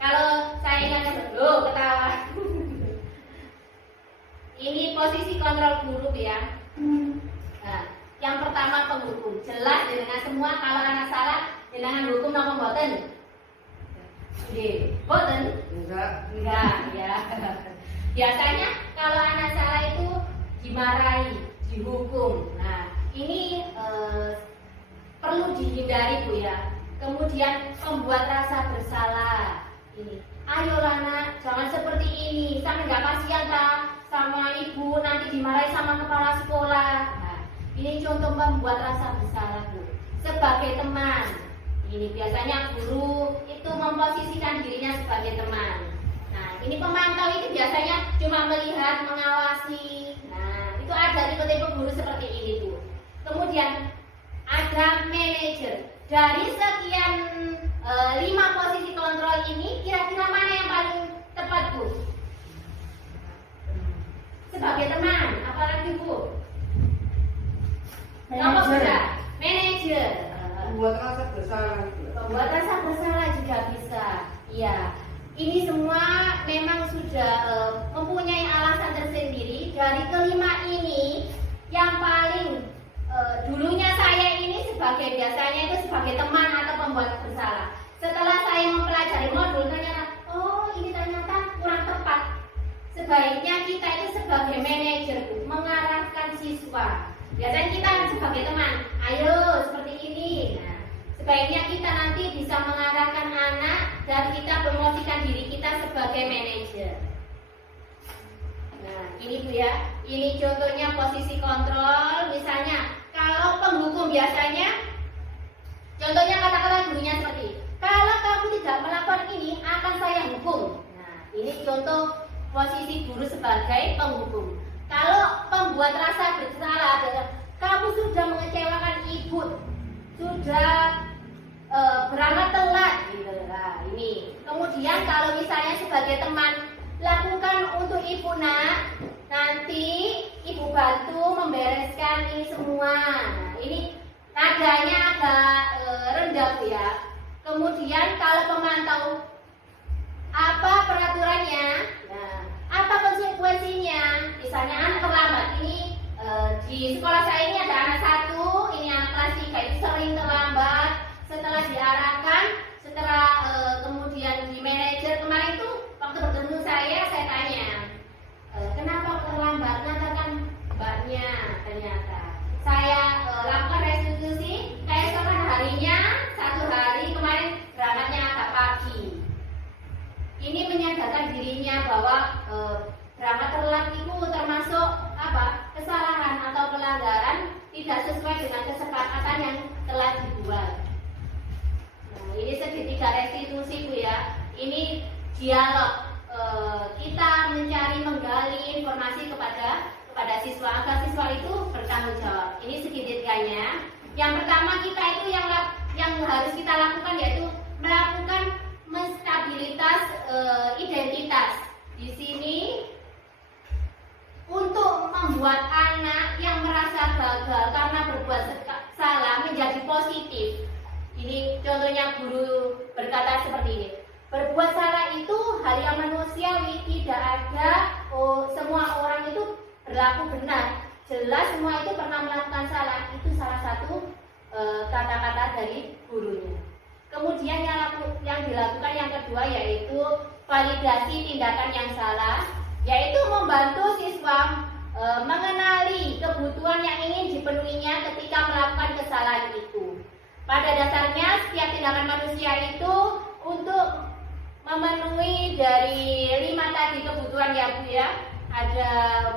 Kalau saya ingatnya loh ketawa. Ini posisi kontrol guru ya. Nah, yang pertama penghukum. Jelas dengan semua kalau anak salah dengan hukum nopo mboten? Nggih, mboten? Enggak, ya. Biasanya kalau anak salah itu dimarahi, dihukum. Nah, ini perlu dihindari Bu ya. Kemudian membuat rasa bersalah. Ini, ayo anak, jangan seperti ini. Sampai nggak kasihan tak sama ibu, nanti dimarahi sama kepala sekolah. Nah, ini contoh membuat rasa bersalah Bu. Sebagai teman, ini biasanya guru itu memposisikan dirinya sebagai teman. Nah, ini pemantau itu biasanya cuma melihat, mengawasi. Nah, itu ada tipe-tipe guru seperti ini Bu. Kemudian ada manajer. Dari sekian 5 posisi kontrol ini, kira-kira mana yang paling tepat Bu? Sebagai teman, apalagi Bu? Manajer. Membuat rasa bersalah. Membuat rasa bersalah juga bisa. Iya. Ini semua memang sudah mempunyai alasan tersendiri. Dari kelima ini, yang paling dulunya saya ini biasanya itu sebagai teman atau pembuat bersalah. Setelah saya mempelajari modul, ternyata oh ini ternyata kurang tepat. Sebaiknya kita itu sebagai manajer mengarahkan siswa. Biasanya kita sebagai teman, ayo seperti ini. Nah, sebaiknya kita nanti bisa mengarahkan anak dan kita promosikan diri kita sebagai manajer. Nah, ini Bu ya, ini contohnya posisi kontrol. Misalnya, kalau penghukum biasanya, contohnya kata-kata gurunya seperti, kalau kamu tidak melakukan ini, akan saya hukum. Nah, ini contoh posisi guru sebagai penghukum. Kalau pembuat rasa bersalah adalah, kamu sudah mengecewakan ibu, sudah berangkat telat, gitu. Nah, ini. Kemudian kalau misalnya sebagai teman, lakukan untuk ibu nak, nanti ibu bantu membereskan ini semua. Nah, ini nadanya agak rendah Bu ya. Kemudian kalau pemantau, apa peraturannya? Nah, apa konsekuensinya? Misalnya anak terlambat. Ini di sekolah saya ini ada anak 1, ini anak kelas 3 itu sering terlambat. Setelah diarahkan, setelah kemudian di manajer dirinya bahwa berangkat telat itu termasuk kesalahan atau pelanggaran tidak sesuai dengan kesepakatan yang telah dibuat. Nah, ini segitiga restitusi Bu ya. Ini dialog kita mencari menggali informasi kepada siswa agar siswa itu bertanggung jawab. Ini segitiganya. Yang pertama kita itu yang harus kita lakukan yaitu melakukan menstabilitas identitas. Di sini untuk membuat anak yang merasa gagal karena berbuat salah menjadi positif. Ini contohnya guru berkata seperti ini. Berbuat salah itu hal yang manusiawi, tidak ada semua orang itu berlaku benar. Jelas semua itu pernah melakukan salah. Itu salah satu kata-kata dari gurunya. Kemudian yang dilakukan yang kedua yaitu validasi tindakan yang salah, yaitu membantu siswa mengenali kebutuhan yang ingin dipenuhinya ketika melakukan kesalahan itu. Pada dasarnya setiap tindakan manusia itu untuk memenuhi dari 5 tadi kebutuhan ya Bu ya. Ada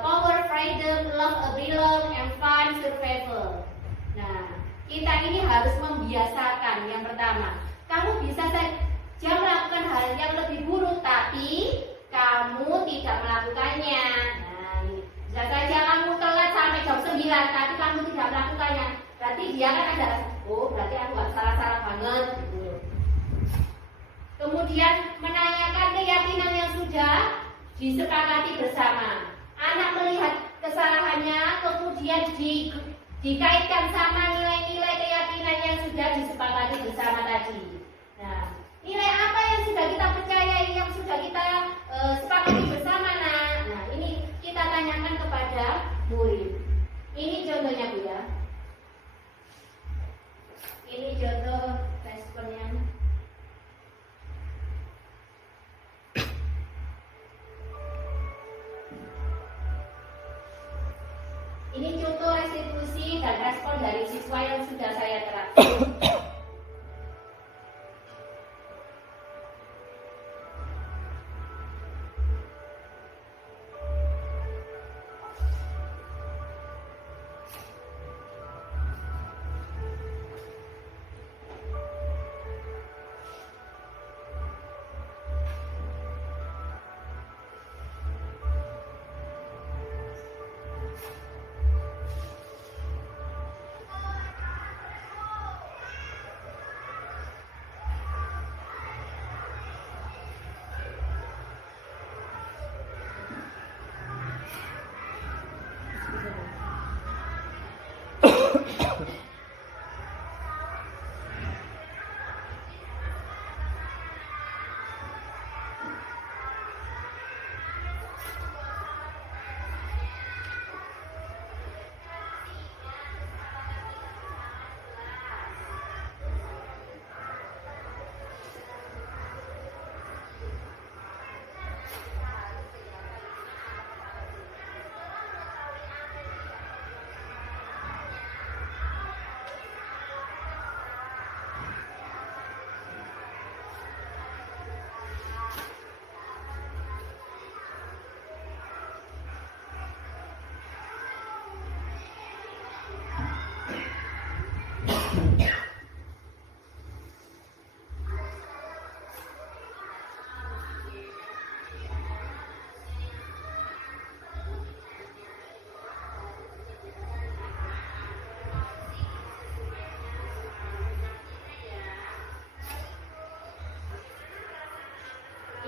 power, freedom, love, belong, and fun, survival. Nah, kita ini harus membiasakan. Yang pertama, kamu bisa saja melakukan hal yang lebih buruk, tapi kamu tidak melakukannya. Nah, ini. Bisa saja kamu telat sampai jam 9, tapi kamu tidak melakukannya. Berarti dia kan ada, berarti aku gak salah-salah banget. Gitu. Kemudian menanyakan keyakinan yang sudah disepakati bersama. Anak melihat kesalahannya, kemudian dikaitkan sama nilai-nilai keyakinan yang sudah disepakati bersama tadi. Nah, nilai apa yang sudah kita percayai, yang sudah kita sepakati bersama? Nah, ini kita tanyakan kepada murid. Ini contohnya Bu ya. Ini contoh responnya. Ini contoh restitusi dan respon dari siswa yang sudah saya terapkan.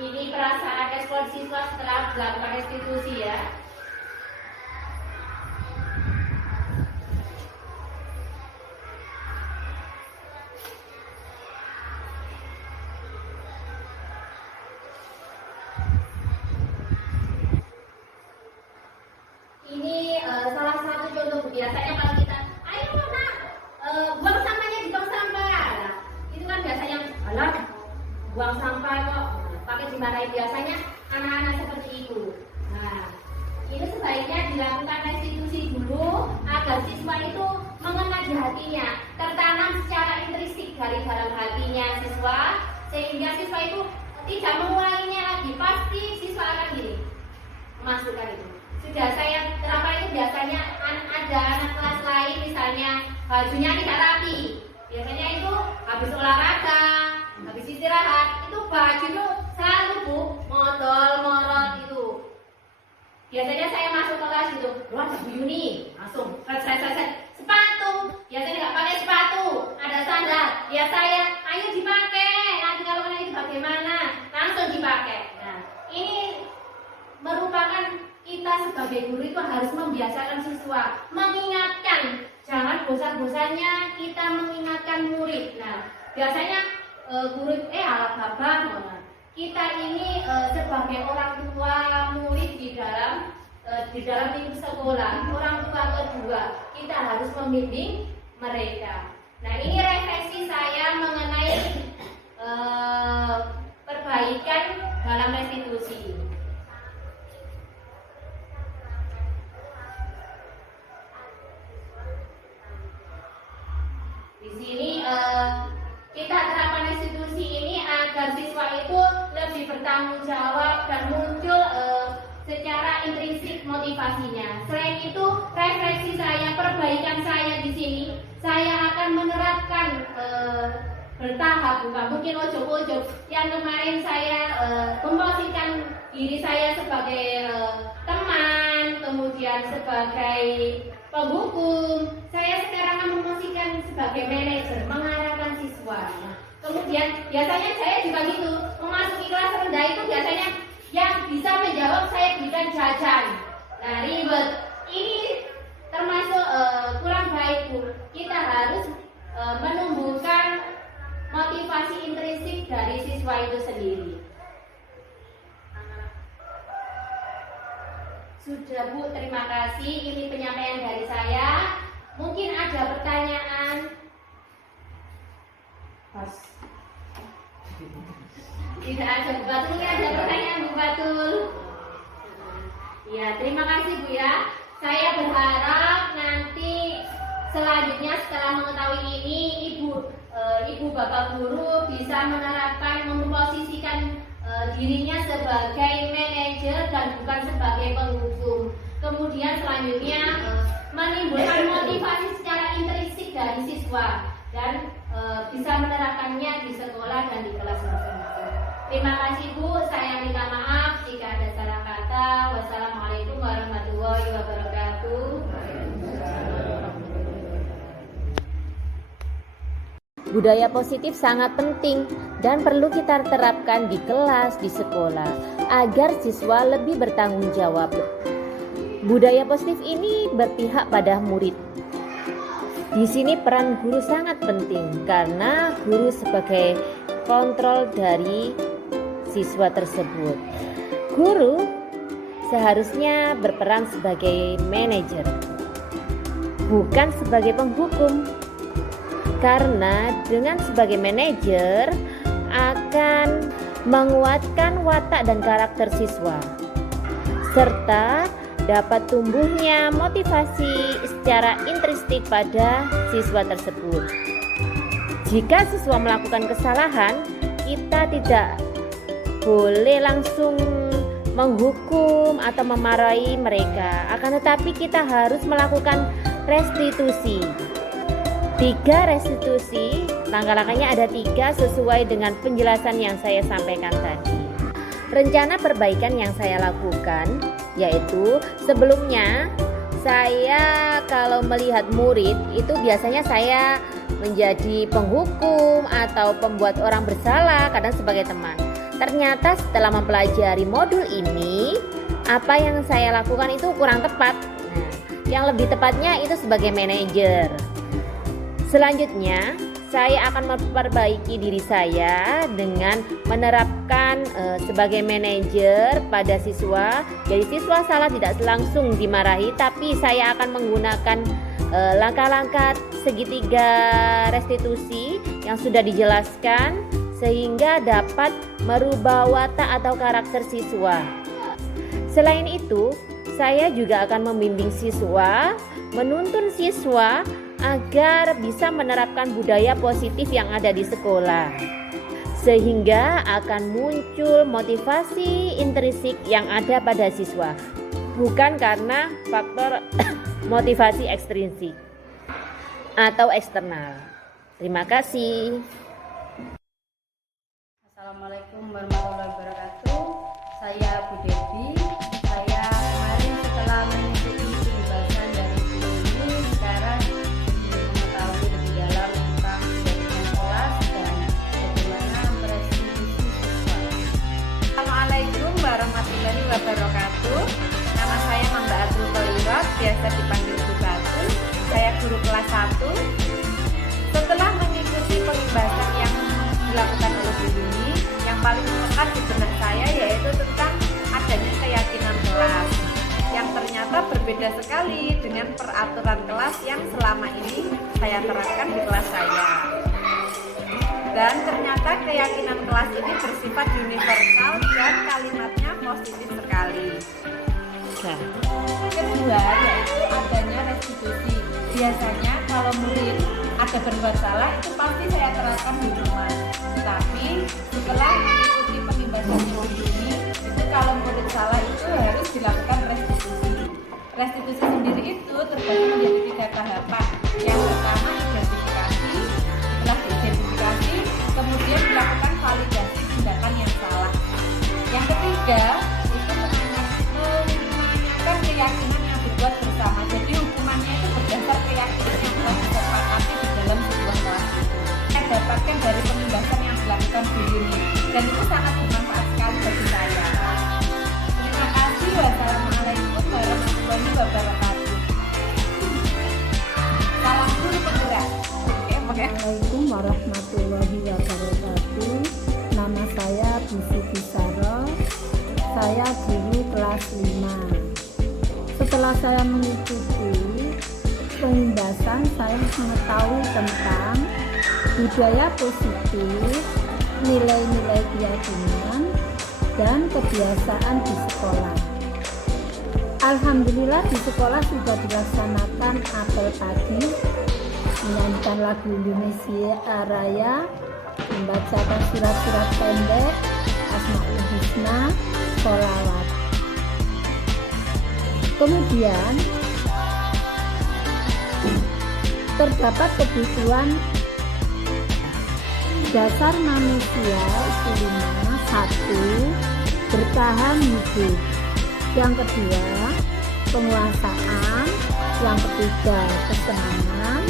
Ini perasaan respon siswa setelah dilakukan restitusi ya. Ini salah satu contoh biasanya kalau kita, ayo nak, buang sampahnya di tong sampah. Nah, itu kan biasanya, alah, buang sampah kok. Pakai dimarahin biasanya anak-anak seperti itu. Nah, ini sebaiknya dilakukan restitusi dulu agar siswa itu mengena di hatinya, tertanam secara intrinsik dari dalam hatinya siswa, sehingga siswa itu tidak mengulanginya lagi, pasti siswa akan gini memasukkan itu. Sudah saya terapkan itu. Biasanya ada anak kelas lain misalnya bajunya tidak rapi, biasanya itu habis olahraga, habis istirahat, itu baju itu selalu Bu modal morot itu. Biasanya saya masuk kelas itu, keluar Bu Yuni, langsung sepatu, biasanya nggak pakai sepatu, ada sandal, ya saya, ayo dipakai, nanti kalau kena itu bagaimana, langsung dipakai. Nah, ini merupakan kita sebagai guru itu harus membiasakan siswa, mengingatkan, jangan bosan-bosannya kita mengingatkan murid. Nah, biasanya guru alat bapak, kita ini sebagai orang tua murid di dalam lingkup sekolah, orang tua kedua, kita harus membimbing mereka. Nah, ini refleksi saya mengenai perbaikan dalam restitusi. Di sini kita terapkan restitusi ini agar siswa itu lebih bertanggung jawab dan muncul secara intrinsik motivasinya. Selain itu, refleksi saya, perbaikan saya di sini, saya akan menerapkan bertahap, bukan mungkin ojok-ojok. Yang kemarin saya memposisikan diri saya sebagai teman, kemudian sebagai penghukum. Saya sekarang akan memposisikan sebagai manajer, mengarahkan siswa. Nah, kemudian biasanya saya juga gitu, memasuki kelas rendah itu biasanya yang bisa menjawab saya berikan jajan. Nah, ribet. Ini termasuk kurang baik Bu. Kita harus menumbuhkan motivasi intrinsik dari siswa itu sendiri. Sudah Bu, terima kasih. Ini penyampaian dari saya. Mungkin ada pertanyaan. Pas. Tidak ada Bu Batul, mungkin ada pertanyaan Bu Batul. Ya, terima kasih Bu ya. Saya berharap nanti selanjutnya setelah mengetahui ini Ibu Bapak Guru bisa menerapkan, memposisikan dirinya sebagai manajer dan bukan sebagai penghukum. Kemudian selanjutnya menimbulkan motivasi secara intrinsik dari siswa dan bisa menerapkannya di sekolah dan di kelas masing-masing. Terima kasih Bu, saya minta maaf jika ada salah kata. Wassalamualaikum warahmatullahi wabarakatuh. Budaya positif sangat penting dan perlu kita terapkan di kelas, di sekolah, agar siswa lebih bertanggung jawab. Budaya positif ini berpihak pada murid. Di sini peran guru sangat penting karena guru sebagai kontrol dari siswa tersebut. Guru seharusnya berperan sebagai manajer, bukan sebagai penghukum. Karena dengan sebagai manajer akan menguatkan watak dan karakter siswa, serta dapat tumbuhnya motivasi secara intrinsik pada siswa tersebut. Jika siswa melakukan kesalahan, kita tidak boleh langsung menghukum atau memarahi mereka, akan tetapi kita harus melakukan restitusi. 3 restitusi, langkah-langkahnya ada 3 sesuai dengan penjelasan yang saya sampaikan tadi. Rencana perbaikan yang saya lakukan yaitu sebelumnya saya kalau melihat murid itu biasanya saya menjadi penghukum atau pembuat orang bersalah, kadang sebagai teman. Ternyata setelah mempelajari modul ini, apa yang saya lakukan itu kurang tepat. Nah, yang lebih tepatnya itu sebagai manajer. Selanjutnya, saya akan memperbaiki diri saya dengan menerapkan sebagai manajer pada siswa. Jadi siswa salah tidak langsung dimarahi, tapi saya akan menggunakan langkah-langkah segitiga restitusi yang sudah dijelaskan sehingga dapat merubah watak atau karakter siswa. Selain itu, saya juga akan membimbing siswa, menuntun siswa agar bisa menerapkan budaya positif yang ada di sekolah. sehingga akan muncul motivasi intrinsik yang ada pada siswa, bukan karena faktor motivasi ekstrinsik atau eksternal. Terima kasih. Assalamualaikum warahmatullahi wabarakatuh. Saya Bu Devi. Saya kemarin setelah mengikuti pembahasan dari buku ini, sekarang ingin mengetahui lebih dalam tentang kegiatan kelas dan bagaimana merestitusi siswa. Assalamualaikum warahmatullahi wabarakatuh. Nama saya Mamba Abdul Khairat, biasa dipanggil Bu Batu. Saya guru kelas 1. Setelah mengikuti pembahasan yang dilakukan oleh Bu Yuni, yang paling melekat di benak saya yaitu tentang adanya keyakinan kelas yang ternyata berbeda sekali dengan peraturan kelas yang selama ini saya terapkan di kelas saya. Dan ternyata keyakinan kelas ini bersifat universal dan kalimatnya positif sekali. Kedua yaitu adanya restitusi. Biasanya kalau murid ada berbuat salah itu pasti saya terapkan di rumah. Tapi setelah mengikuti pembahasan ini, itu kalau murid salah itu harus dilakukan restitusi. Restitusi sendiri itu terbagi menjadi 3 tahapan. Yang pertama identifikasi, setelah diidentifikasi, kemudian dilakukan validasi tindakan yang salah. Yang ketiga itu menanyakan keyakinan yang dibuat bersama. Jadi hukumannya itu berdasar keyakinan yang telah disepakati di dalam sebuah kelas. Saya dapatkan dari pembahasan yang dilakukan Bu Yuni dan itu sangat bermanfaat sekali bagi saya. Terima kasih. Wassalamualaikum warahmatullahi wabarakatuh. Salam guru penggerak. Assalamualaikum warahmatullahi wabarakatuh. Nama saya Bu Siti Saro. Saya guru kelas 5. Setelah saya mengikuti pembahasan, saya mengetahui tentang budaya positif, nilai-nilai keyakinan, dan kebiasaan di sekolah. Alhamdulillah di sekolah sudah dilaksanakan apel pagi, menyanyikan lagu Indonesia Raya, membacakan surat-surat pendek, Asmaul Husna, sholawat. Kemudian terdapat kebutuhan dasar manusia itu 5. 1. Bertahan hidup. Yang kedua, penguasaan. Yang ketiga, kesenangan.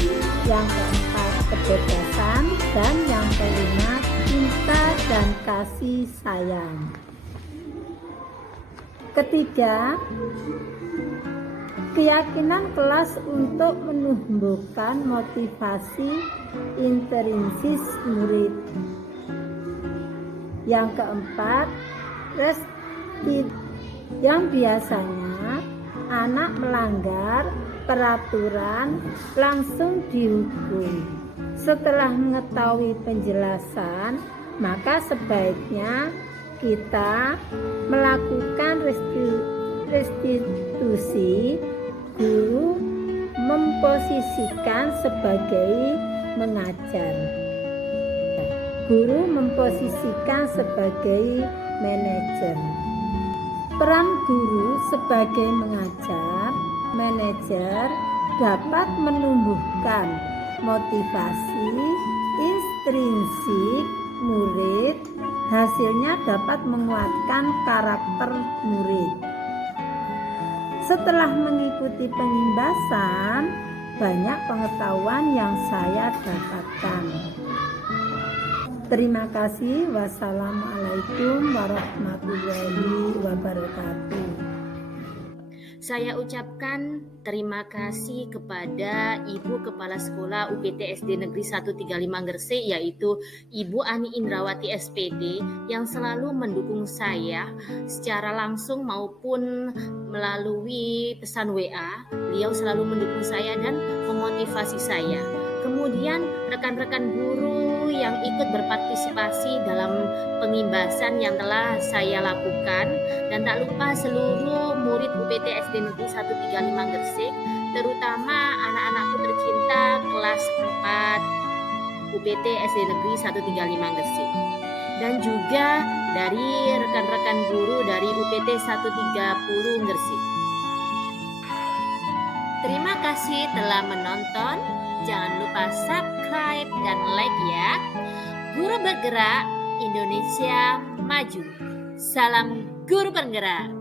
Yang keempat, kebebasan. Dan yang kelima, cinta dan kasih sayang. Ketiga, keyakinan kelas untuk menumbuhkan motivasi intrinsis murid. Yang keempat, yang biasanya anak melanggar peraturan langsung dihukum. Setelah mengetahui penjelasan, maka sebaiknya kita melakukan restitusi. Guru memposisikan sebagai mengajar. Guru memposisikan sebagai manajer. Peran guru sebagai mengajar, manajer dapat menumbuhkan motivasi intrinsik murid, hasilnya dapat menguatkan karakter murid. Setelah mengikuti pembahasan, banyak pengetahuan yang saya dapatkan. Terima kasih. Wassalamualaikum warahmatullahi wabarakatuh. Saya ucapkan terima kasih kepada Ibu Kepala Sekolah UPT SD Negeri 135 Gresik, yaitu Ibu Ani Indrawati SPD, yang selalu mendukung saya secara langsung maupun melalui pesan WA. Beliau selalu mendukung saya dan memotivasi saya. Kemudian rekan-rekan guru yang ikut berpartisipasi dalam pengimbasan yang telah saya lakukan, dan tak lupa seluruh murid UPT SD Negeri 135 Gresik, terutama anak-anakku tercinta kelas 4 UPT SD Negeri 135 Gresik. dan juga dari rekan-rekan guru dari UPT 130 Gresik. Terima kasih telah menonton. Jangan lupa subscribe dan like ya. Guru bergerak, Indonesia maju. Salam guru penggerak.